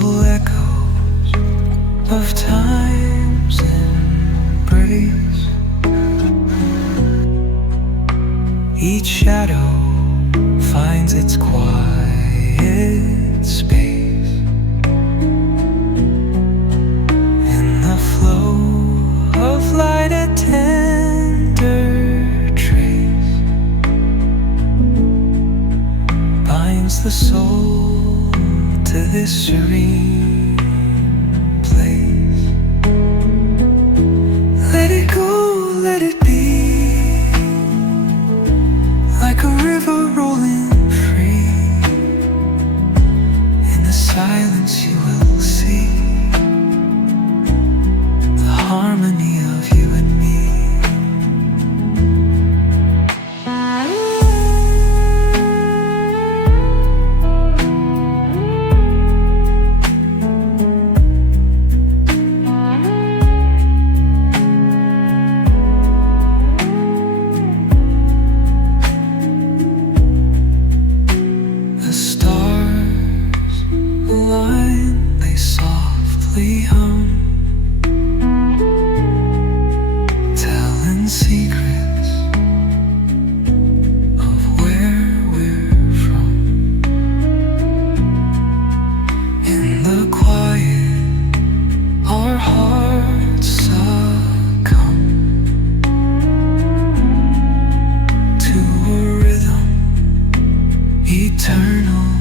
Gentle echoes of time's embrace. Each shadow finds its quiet space in the flow of light, a tender trace binds the soul to this serene place. Let it go, let it be, like a river rolling free. In the silence you will see the harmony of you and me. The stars align, they softly hum, telling secrets of where we're from. In the quiet, our hearts succumb to a rhythm eternal.